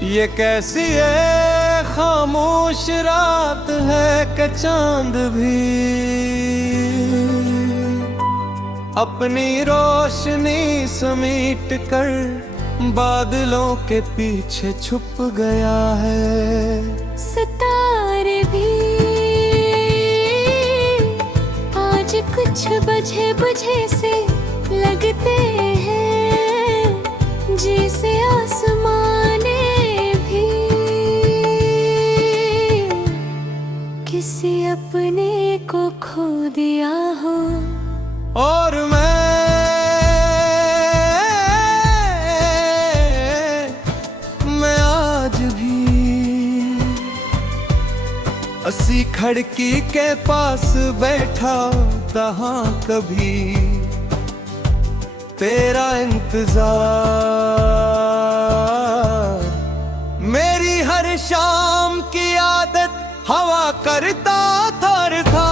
ये कैसी है खामोश रात है कि चांद भी अपनी रोशनी समेट कर बादलों के पीछे छुप गया है। सितारे भी आज कुछ बुझे बुझे से लगते हैं, जैसे आसमाने भी किसी अपने को खो दिया हो। और मैं आज भी असी खिड़की के पास बैठा तहा कभी तेरा इंतजार, मेरी हर शाम की आदत हवा करता थर था।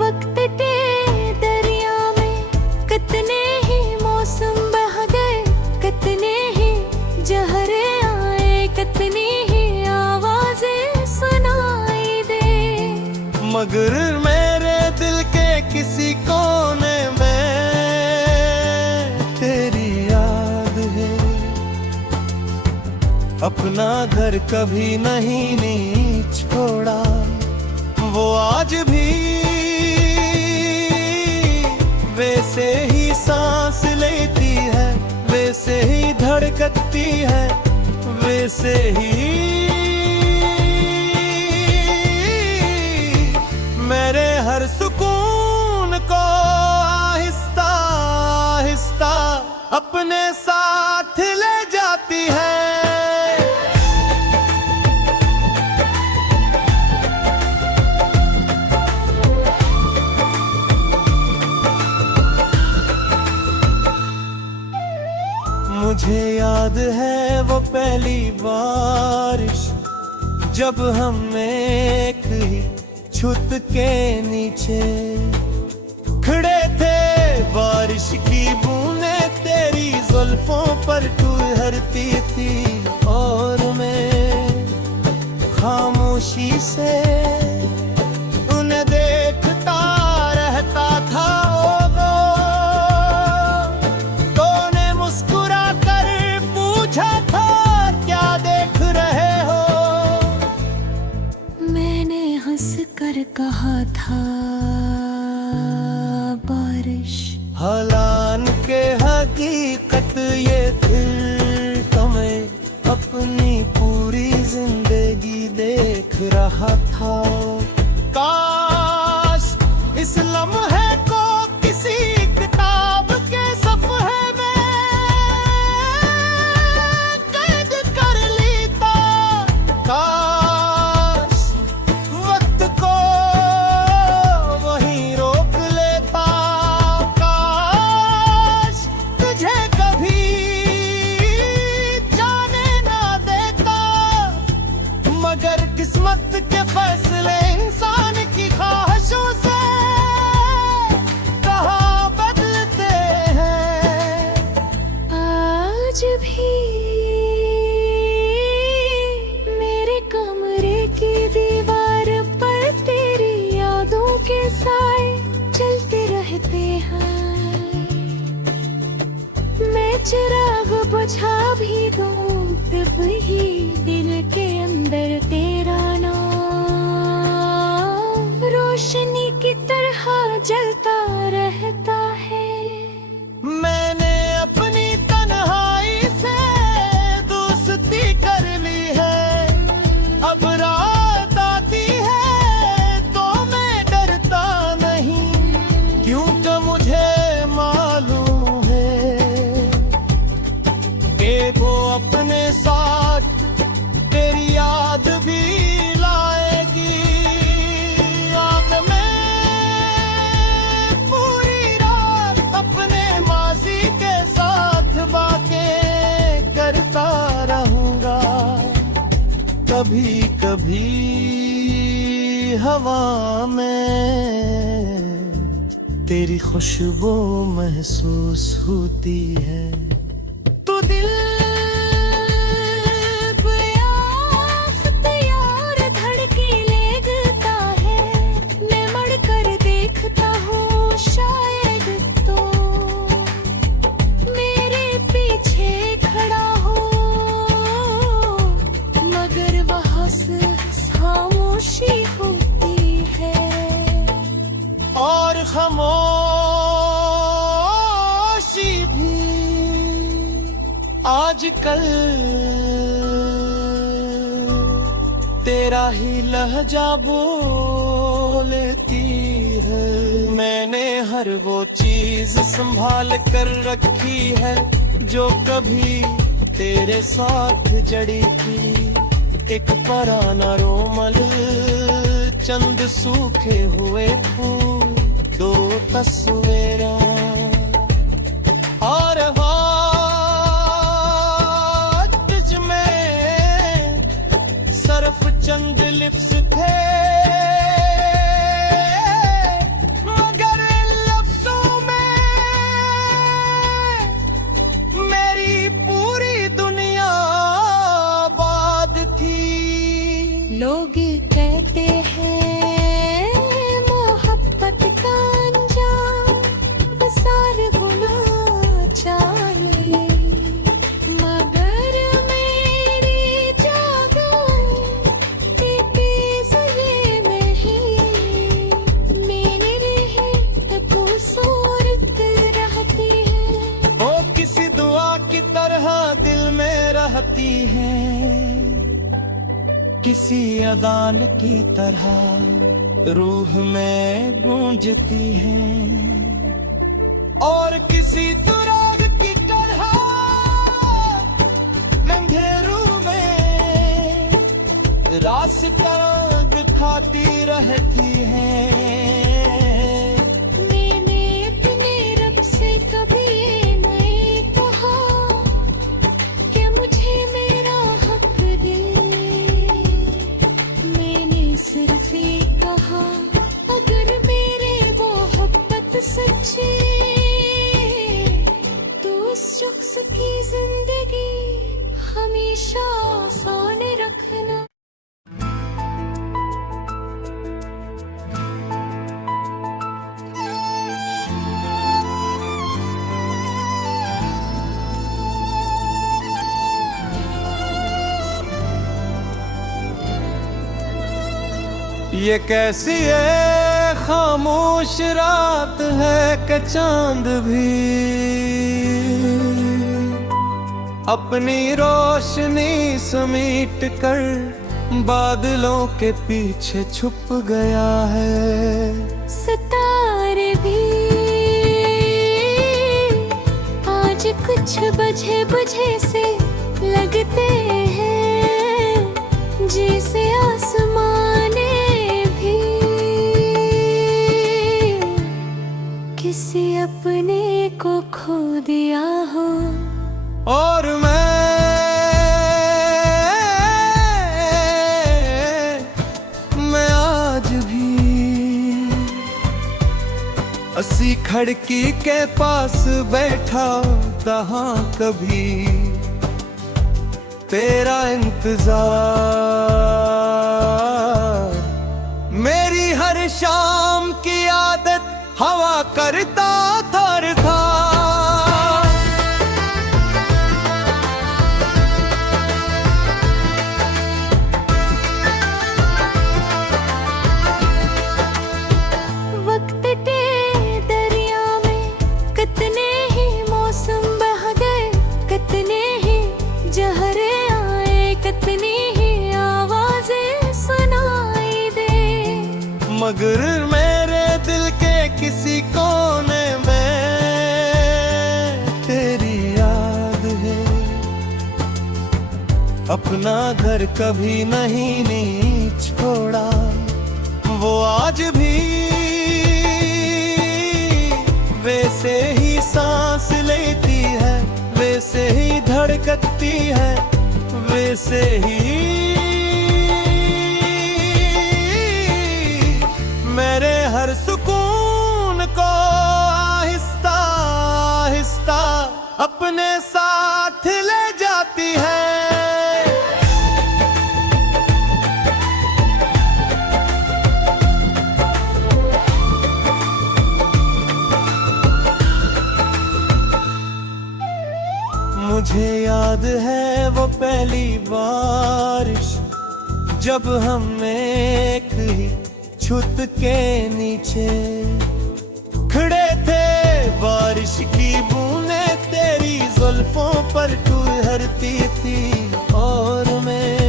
वक्त के दरिया में कितने ही मौसम बह गए, कितने ही जहरे आए, कितनी ही आवाजें सुनाई दे, मगर मेरे दिल के किसी कोने में तेरी याद है। अपना घर कभी नहीं छोड़ा, वो आज भी वैसे ही सांस लेती है, वैसे ही धड़कती है, वैसे ही मेरे हर सुकून को आहिस्ता आहिस्ता अपने साथ ले जाती है। मुझे याद है वो पहली बारिश, जब हम एक ही छत के नीचे खड़े थे। बारिश की बूंदें तेरी जुल्फों पर ठहरती थी और मैं खामोशी से उन्हें देखता रहता था। तूने मुस्कुरा कर पूछा था क्या देख रहे हो, मैंने हंस कर कहा था बारिश। हालान के हकीकत ये फिर तुम्हें अपनी पूरी जिंदगी देख रहा था। काश इस लम्हे को किसी किताब के सफ़े में कैद कर लेता। काश वक्त को वहीं रोक लेता। काश तुझे कभी जाने ना देता, मगर किस्मत के फैसले इंसान की ख्वाहिशों से कहाँ बदलते हैं। आज भी मेरे कमरे की दीवार पर तेरी यादों के साए चलते रहते हैं। मैं चिराग बुझा भी दूं तब ही दिल के अंदर तेरा नाम रोशनी की तरह जलता रहता है। मैंने अपनी तन्हाई से दोस्ती कर ली है। अब रात आती है तो मैं डरता नहीं, क्योंकि मुझे मालूम है कि वो अपने साथ तेरी याद भी लाएगी। आग में पूरी रात अपने माजी के साथ बातें करता रहूंगा। कभी कभी हवा में तेरी खुशबू महसूस होती है। तू दिल खामोशी भी आजकल तेरा ही लहजा बोलती है। मैंने हर वो चीज संभाल कर रखी है जो कभी तेरे साथ जड़ी थी। एक पुराना रोमल, चंद सूखे हुए फूल, दो तस्वीरें और तुझ में सरफ चंद लिप्स थे, मगर लफ्जों में मेरी पूरी दुनिया आबाद थी। लोग कहते हैं मोहब्बत का अंजाम सार गुना चाहिए, मगर मेरी जागो के सजे में ही मेरे खूबसूरत रहती है। वो किसी दुआ की तरह दिल में रहती है, किसी अदान की तरह रूह में गूंजती है, और किसी तुराग की तरह अंधेरों में रास्ता खाती रहती है। मैंने अपने रब से कभी नहीं कहा कि मुझे मेरा हक दे, मैंने सिर्फ ये कहा अगर मेरे वो मोहब्बत सच्ची तो उस शख्स की जिंदगी हमेशा आसान रखना। ये कैसी है खामोश रात है कि चांद भी अपनी रोशनी समेट कर बादलों के पीछे छुप गया है। सितारे भी आज कुछ बुझे बुझे से लगते हैं, जैसे आसमाने भी किसी अपने को खो दिया हो। और मैं आज भी असी खिड़की के पास बैठा तहाँ कभी तेरा इंतजार, मेरी हर शाम की आदत हवा करता थर था। वक्त के दरिया में कितने ही मौसम बह गए, कितने ही जहरे आए, कितनी ही आवाजें सुनाई दे, मगर मेरे दिल के किसी कोने में तेरी याद है। अपना घर कभी नहीं छोड़ा, वो आज भी वैसे ही सांस लेती है, वैसे ही धड़कती है, वैसे ही बारिश जब हम एक ही छत के नीचे खड़े थे, बारिश की बूंदें तेरी जुल्फों पर ठहरती थी और मैं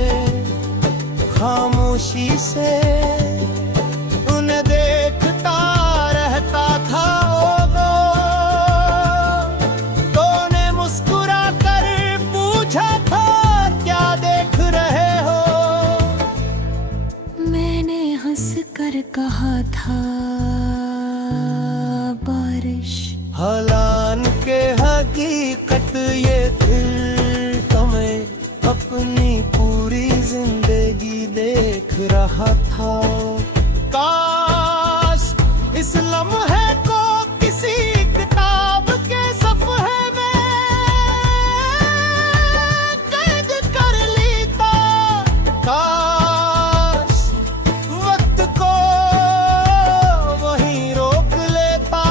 खामोशी से उन्हें देखता रहता था। तो ने मुस्कुरा कर पूछा था, क्या देख रहे हो? मैंने हंस कर कहा था, बारिश। हालान के हकीकत ये दिल तुम्हें अपनी पूरी जिंदगी देख रहा था। काश इस लम्हे को किसी किताब के सफ़े में कैद कर लेता। काश वक्त को वहीं रोक लेता।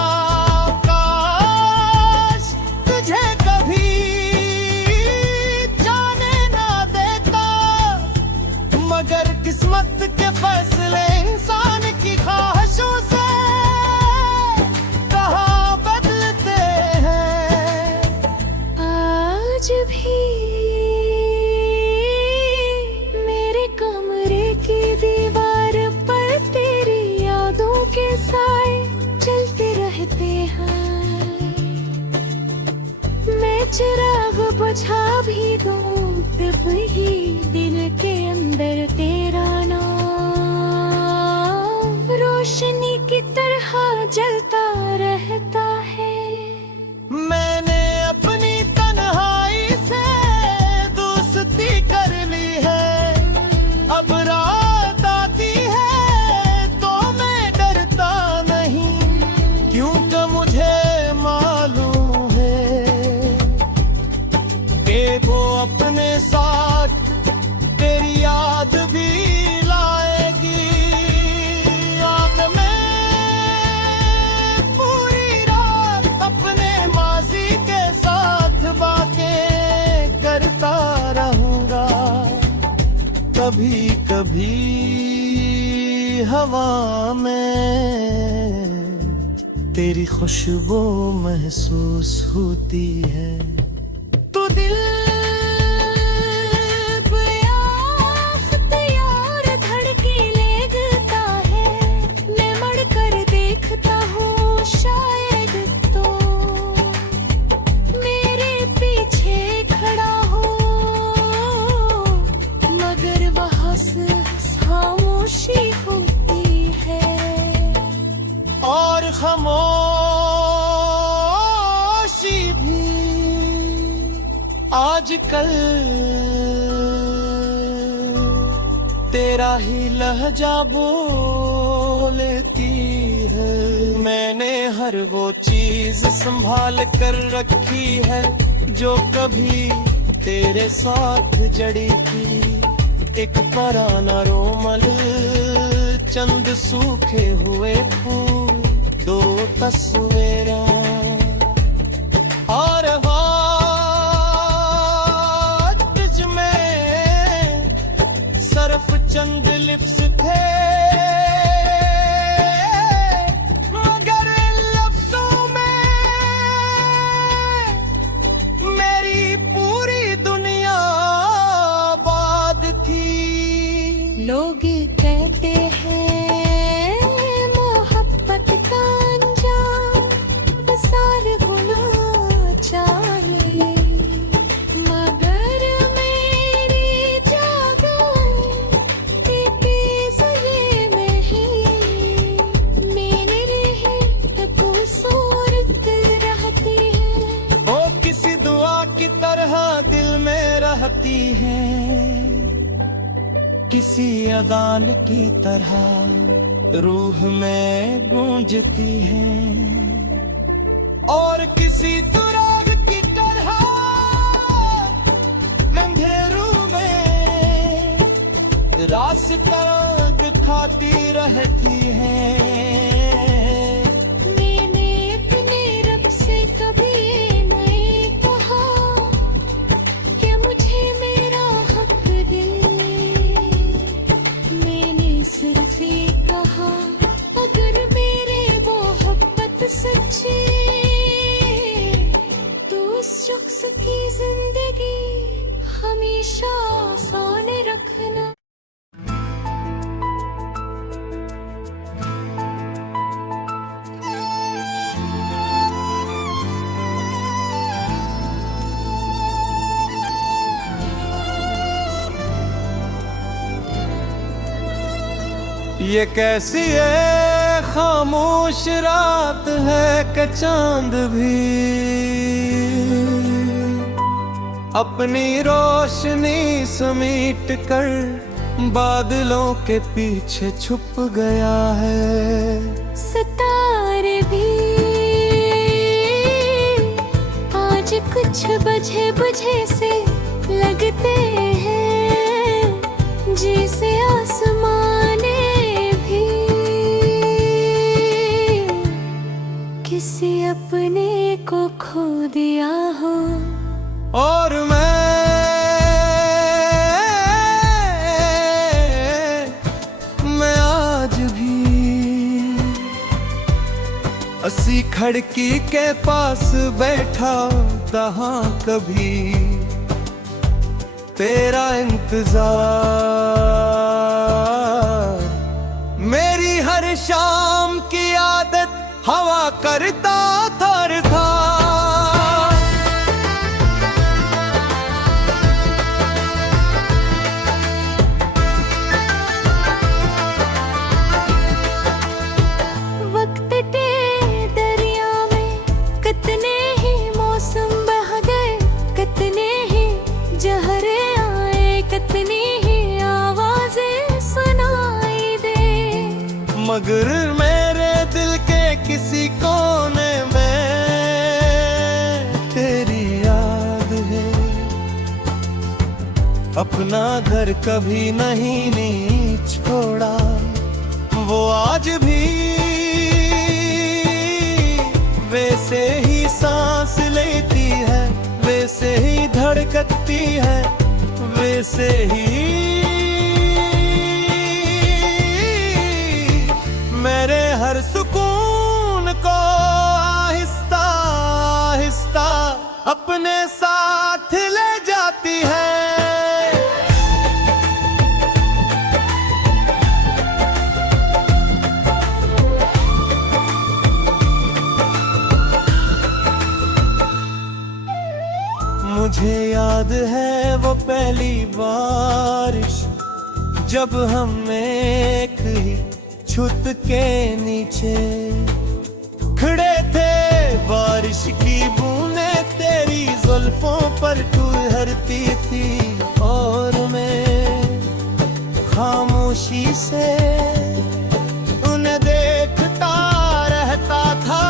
काश तुझे कभी जाने ना देता, मगर किस्मत के फैसले इंसान की ख्वाहिशों से कहाँ बदलते हैं। आज भी मेरे कमरे की दीवार पर तेरी यादों के साए चलते रहते हैं। मैं चिराग बुझा भी दूं तब ही दिल के अंदर तेरा नाम रोशनी की तरह जलता रहता है। मैंने अपनी तन्हाई से दोस्ती कर ली है। अब रात आती है तो मैं डरता नहीं, क्योंकि मुझे मालूम है कि वो अपने साथ तेरी याद भी लाएगी। आग में पूरी रात अपने माजी के साथ बातें करता रहूंगा। कभी कभी हवा में तेरी खुशबू महसूस होती है। तू दिल यार धड़के लगता है, मैं मड़ कर देखता हूँ शायद तो मेरे पीछे खड़ा हो, मगर वहाँ से खामोशी होती है। और खामोशी भी आजकल तेरा ही लहजा बोलती है। मैंने हर वो चीज संभाल कर रखी है जो कभी तेरे साथ जड़ी थी। एक पुराना रोमल, चंद सूखे हुए फूल, दो तस्वीरें और हाथ में सरफ चंद लिप्स थे। मगर इन लफ्जों में मेरी पूरी दुनिया आबाद थी। लोग कहते हैं मोहब्बत का अंजाम सार गुना चाहिए, मगर मेरी जागों के पीस ये नहीं मेरे खूबसूरत रहती है। वो किसी दुआ की तरह दिल में रहती है, किसी अजान की तरह रूह में गूंजती है, और किसी तुराग की तरह अंधेरों में रास्ता खाती रहती है। मैंने अपने रब से कभी ये नहीं कहा कि मुझे मेरा हक ये कैसी है खामोश रात है कि चांद भी अपनी रोशनी समेट कर बादलों के पीछे छुप गया है। सितारे भी आज कुछ बुझे बुझे से लगते हैं, जैसे आसमाने भी किसी अपने को खो दिया हो। और मैं आज भी अस्सी खिड़की के पास बैठा तहाँ कभी तेरा इंतजार, मेरी हर शाम की आदत हवा करता थर था। वक्त के दरिया में कितने ही मौसम बह गए, कितने ही जहरे आए, कितनी ही आवाजें सुनाई दे, मगर मेरे दिल के किसी कोने में तेरी याद है। अपना घर कभी नहीं छोड़ा, वो आज भी वैसे ही सांस लेती है, वैसे ही धड़कती है, वैसे ही मेरे हर सुकून को आहिस्ता आहिस्ता अपने साथ ले जाती है। मुझे याद है वो पहली बारिश, जब हम एक ही छत के नीचे खड़े थे। बारिश की बूंदें तेरी जुल्फों पर ठुहरती थी और मैं खामोशी से उन्हें देखता रहता था।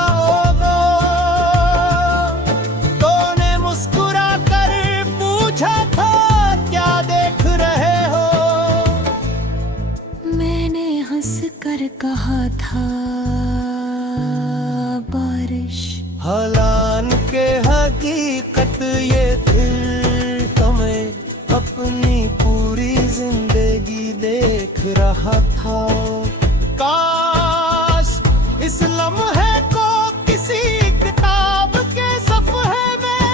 तूने मुस्कुरा कर पूछा था क्या देख रहे हो, मैंने हंस कर कहा था बारिश। हालान के हकीकत ये दिल तुम्हें अपनी पूरी जिंदगी देख रहा था। काश इस लम्हे को किसी किताब के सफ़े में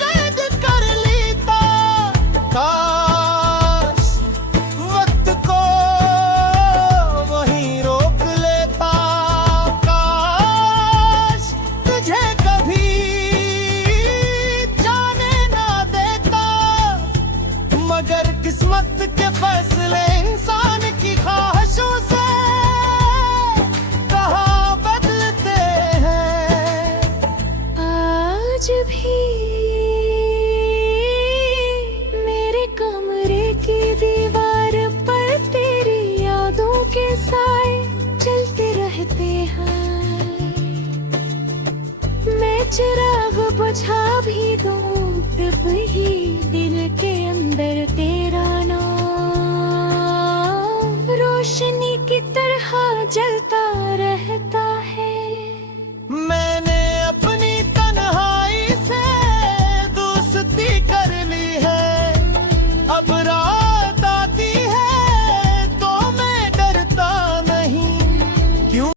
कैद कर लेता, काश वक्त को वहीं रोक लेता, काश तुझे कभी जाने ना देता, मगर किस्मत के फैसले इंसान